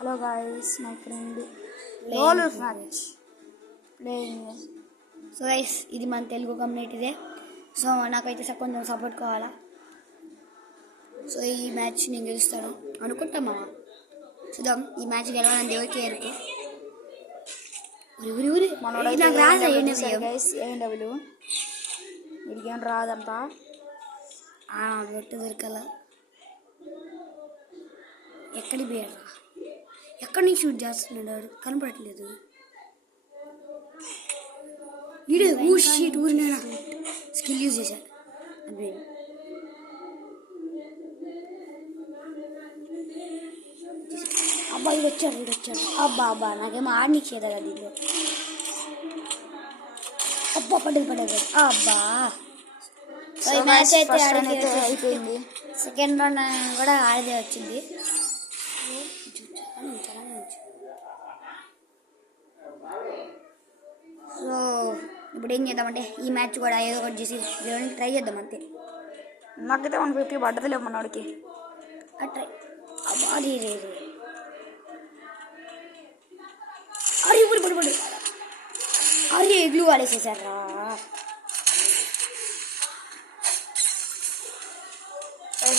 Hello guys, my friend Lolus match playing. So guys, ఇది మన Telugu కమ్యూనిటీదే. So నాకైతే కొంచెం సపోర్ట్ కావాలా. సో ఈ మ్యాచ్ నేను గెలుస్తాను అనుకుంటామా. చూద్దాం ఈ మ్యాచ్ గెలవాలని దేవుడికి ఎరుకు. ఊరి మనోడైతే నాకు రాదు గైస్. ఏఎన్డబ్ల్యూ వీడికేం రాదంట. బొట్టు దొరకాల. ఎక్కడికి పోయారా? ఎక్కడి నుంచి షూట్ చేస్తున్నాడు కనపడట్లేదు. ఈడే షీట్ ఊరినా స్కిల్ యూజ్ చేశాడు. అదే అబ్బా ఇది వచ్చాడు. అబ్బా నాకేమో ఆడనిచ్చేది కదా దీంట్లో. అబ్బా పడ్డది. అబ్బా మ్యాచ్ అయితే అయిపోయింది. సెకండ్ రౌండ్ కూడా ఆడదే వచ్చింది. సో ఇప్పుడు ఏం చేద్దామంటే ఈ మ్యాచ్ కూడా ఏదో ఒకటి చేసి ట్రై చేద్దాం అంతే. నాకైతే 150 పడ్డదిలే మనోడికి. ట్రై అరే అరే పడు అరే ఎగ్లు వాడేసేసారా.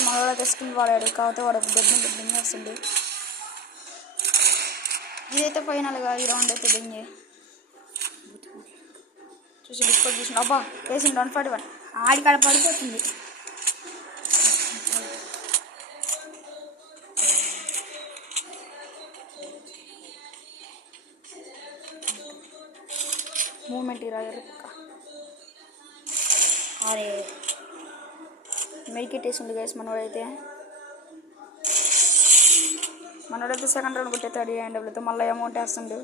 మనోడైతే స్కిల్ వాడాడు కాబట్టి వాడు బెడ్డింగ్ వస్తుంది. ఇదైతే ఫైనల్గా ఈ రౌండ్ అయితే బెంగే చూసి డిస్కౌట్ చేసిన. అబ్బా వేసింది 141. ఆడికాడ పడిపోతుంది. మూమెంట్ ఇరారు. అరే మెడికేట్ వేసిండు గైస్ మనోడైతే సెకండ్ రౌండ్ కొట్టేస్తాడు ఏఎన్డబ్ల్యూతో. మళ్ళీ అమౌంట్ వేస్తుండు.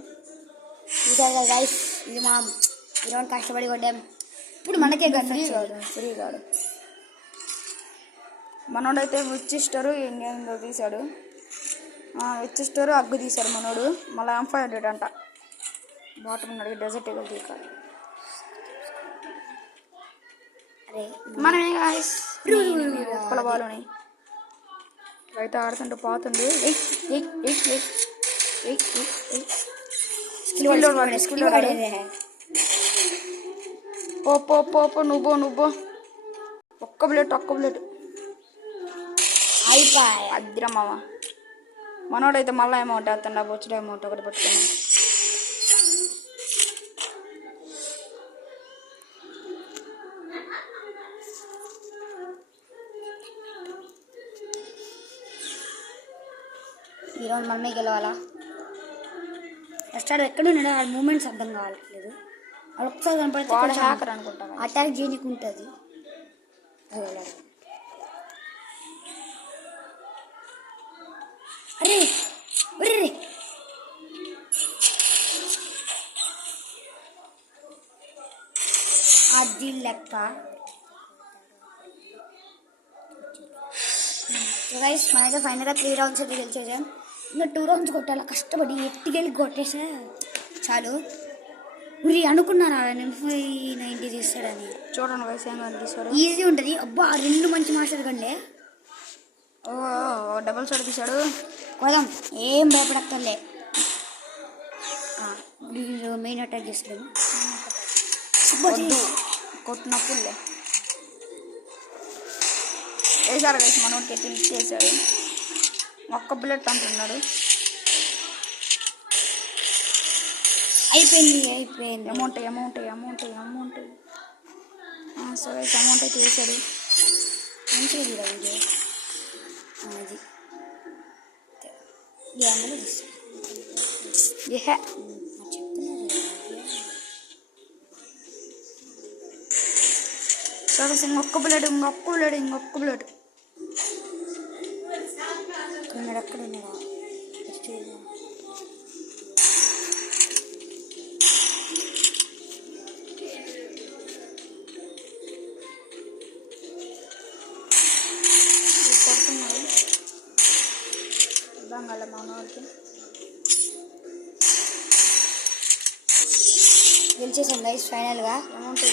ఇదే గైస్ ఇది మనం ఈ రౌండ్ కష్టపడి కొట్టాం. ఇప్పుడు మనకే ఫ్రీ కాడు. మనోడైతే విచ్చిస్టరు ఇంకేందో తీశాడు. విచ్చిస్టరు అగ్గు తీశాడు మనోడు. మళ్ళీ M500 అంట. బాటం ఉన్నాడు డెజర్ట్ ఎగలు తీకాడు. మనమే గాయస్ ఒక్కల బాలుని అయితే ఆడుతుంటే పోతుండు. పో నువ్వు ఒక్క ప్లేట్ అయిపోయి అద్రమ్మ. మనోడైతే మళ్ళీ అమౌంట్ వేస్తుండ. బొచ్చుడు అమౌంట్ ఒకటి పట్టుకుని ఈ రౌండ్ మనమే గెలవాలా. ఫస్ట్ ఆడు ఎక్కడ ఉన్నాడు ఆ మూమెంట్స్ అర్థం కావట్లేదు. అది ఒకసారి కనపడితే హ్యాకర్ అనుకుంటా అటాక్ చేయడానికి ఉంటుంది. అరే అది లెక్క. గైస్ మనైతే ఫైనల్గా 3 రౌండ్స్ అయితే గెలిచేసాం. ఇంకా 2 రౌండ్స్ కొట్టాలి కష్టపడి. ఎట్టికెళ్ళి కొట్టేసా చాలు. ఉరి అనుకున్నారా 90 తీస్తాడని. చూడండి వయసు ఏం తీసాడు. ఈజీ ఉంటుంది. అబ్బా 2 మంచి మాస్టర్ కండే. డబుల్ షాట్ తీశాడు. కోదాం ఏం భయపడక్కర్లే. మెయిన్ అటాక్ చేస్తాడు. కొట్టినప్పుడులే వేసారు కలిసి మనోడికి క్లిక్ చేశాడు. ఒక్క బుల్లెట్ అంటున్నాడు. అయిపోయింది. అమౌంట్ సో అయితే అమౌంట్ అయితే వేశాడు. మంచిగా తీరా వీడియో. అది గ్యాంగ్లో తీస్తాను. సరే ఇంకొక్క బుల్లెట్ ఎక్కడ ఉన్నాడా కొడుతున్నాడు. అర్థం కాల మనోడికి. గెలిచేసాం గైస్ ఫైనల్గా. అమౌంట్